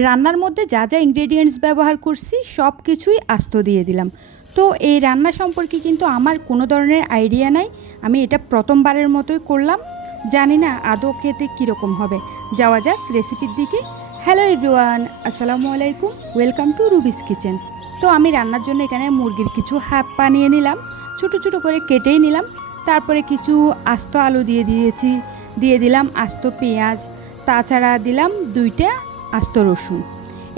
রান্নার মধ্যে যা যা ইনগ্রেডিয়েন্টস ব্যবহার করছি সব কিছুই আস্ত দিয়ে দিলাম। তো এই রান্না সম্পর্কে কিন্তু আমার কোনো ধরনের আইডিয়া নাই, আমি এটা প্রথমবারের মতোই করলাম, জানি না আদৌ খেতে কীরকম হবে। যাওয়া যাক রেসিপির দিকে। হ্যালো এভরিওয়ান, আসসালামু আলাইকুম, ওয়েলকাম টু রুবিস কিচেন। তো আমি রান্নার জন্য এখানে মুরগির কিছু হাত পা নিয়ে নিলাম, ছোটো ছোটো করে কেটেই নিলাম। তারপরে কিছু আস্ত আলু দিয়ে দিলাম আস্ত পেঁয়াজ, তাছাড়া দিলাম 2টা আস্ত রসুন,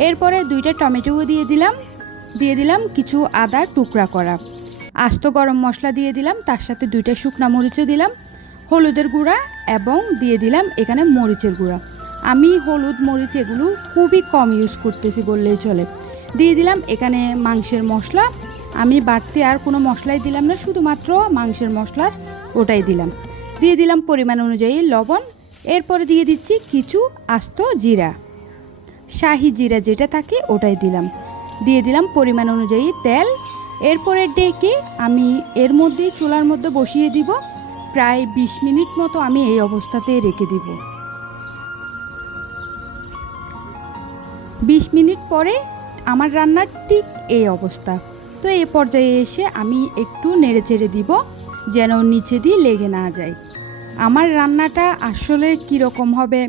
এরপরে 2টা টমেটোও দিয়ে দিলাম কিছু আদা টুকরা করা, আস্ত গরম মশলা দিয়ে দিলাম, তার সাথে 2টা শুকনা মরিচও দিলাম, হলুদের গুঁড়া এবং দিয়ে দিলাম এখানে মরিচের গুঁড়া। আমি হলুদ মরিচ এগুলো খুবই কম ইউজ করতেছি বললেই চলে। দিয়ে দিলাম এখানে মাংসের মশলা, আমি বাড়তি আর কোনো মশলাই দিলাম না, শুধুমাত্র মাংসের মশলার ওটাই দিলাম। দিয়ে দিলাম পরিমাণ অনুযায়ী লবণ, এরপরে দিয়ে দিচ্ছি কিছু আস্ত জিরা, শাহি জিরা যেটা থাকে ওটাই দিলাম। দিয়ে দিলাম পরিমাণ অনুযায়ী তেল, এরপরে ডেকে আমি এর মধ্যেই চুলার মধ্যে বসিয়ে দিব। প্রায় 20 মিনিট মতো আমি এই অবস্থাতেই রেখে দিব। 20 মিনিট পরে আমার রান্নার ঠিক এই অবস্থা। তো এই পর্যায়ে এসে আমি একটু নেড়ে চেড়ে দিব যেন নিচে দিয়ে লেগে না যায়। আমার রান্নাটা আসলে কীরকম হবে,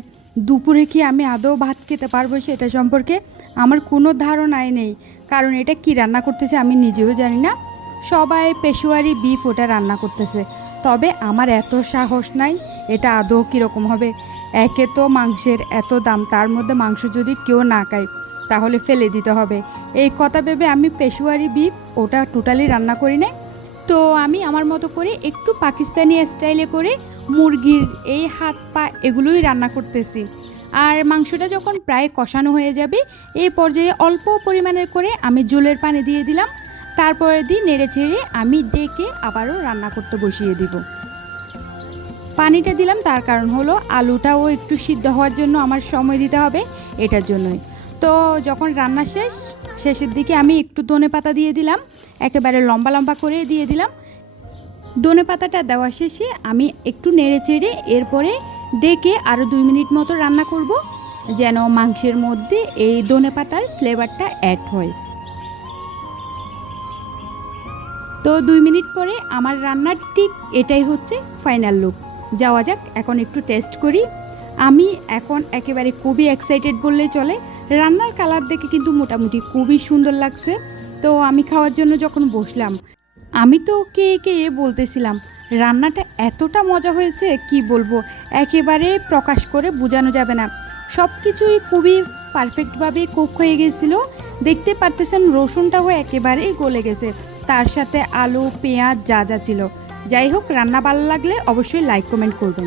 দুপুরে কি আমি আদৌ ভাত খেতে পারবো সেটা সম্পর্কে আমার কোনো ধারণাই নেই, কারণ এটা কি রান্না করতেছে আমি নিজেও জানি না। সবাই পেশোয়ারি বিফ ওটা রান্না করতেছে, তবে আমার এত সাহস নাই এটা আদৌ কীরকম হবে। একে তো মাংসের এত দাম, তার মধ্যে মাংস যদি কেউ না খায় তাহলে ফেলে দিতে হবে, এই কথা ভেবে আমি পেশোয়ারি বিফ ওটা টোটালি রান্না করি না। তো আমি আমার মতো করে একটু পাকিস্তানি স্টাইলে করে মুরগির এই হাত পা এগুলোই রান্না করতেছি। আর মাংসটা যখন প্রায় কষানো হয়ে যাবে এই পর্যায়ে অল্প পরিমাণের করে আমি জলের পানি দিয়ে দিলাম, তারপরে দিয়ে নেড়ে ছেড়ে আমি ডেকে আবারও রান্না করতে বসিয়ে দিব। পানিটা দিলাম তার কারণ হলো আলুটাও একটু সিদ্ধ হওয়ার জন্য আমার সময় দিতে হবে, এটার জন্যই। তো যখন রান্না শেষের দিকে আমি একটু ধনেপাতা দিয়ে দিলাম, একেবারে লম্বা লম্বা করে দিয়ে দিলাম। ধনেপাতাটা দেওয়া শেষে আমি একটু নেড়ে চেড়ে এরপরে ডেকে আরও 2 মিনিট মতো রান্না করব, যেন মাংসের মধ্যে এই ধনেপাতার ফ্লেভারটা অ্যাড হয়। তো 2 মিনিট পরে আমার রান্নার ঠিক এটাই হচ্ছে ফাইনাল লুক। যাওয়া যাক এখন একটু টেস্ট করি। আমি এখন একেবারে খুবই এক্সাইটেড বললেই চলে, রান্নার কালার দেখে কিন্তু মোটামুটি খুবই সুন্দর লাগছে। তো আমি খাওয়ার জন্য যখন বসলাম আমি তো কে বলতেছিলাম রান্নাটা এতটা মজা হয়েছে কি বলবো, একেবারে প্রকাশ করে বোঝানো যাবে না। সব কিছুই খুবই পারফেক্টভাবে কুক হয়ে গেছিলো, দেখতে পারতেছেন রসুনটাও একেবারেই গলে গেছে, তার সাথে আলু পেঁয়াজ যা যা ছিল। যাই হোক, রান্না ভালো লাগলে অবশ্যই লাইক কমেন্ট করবেন।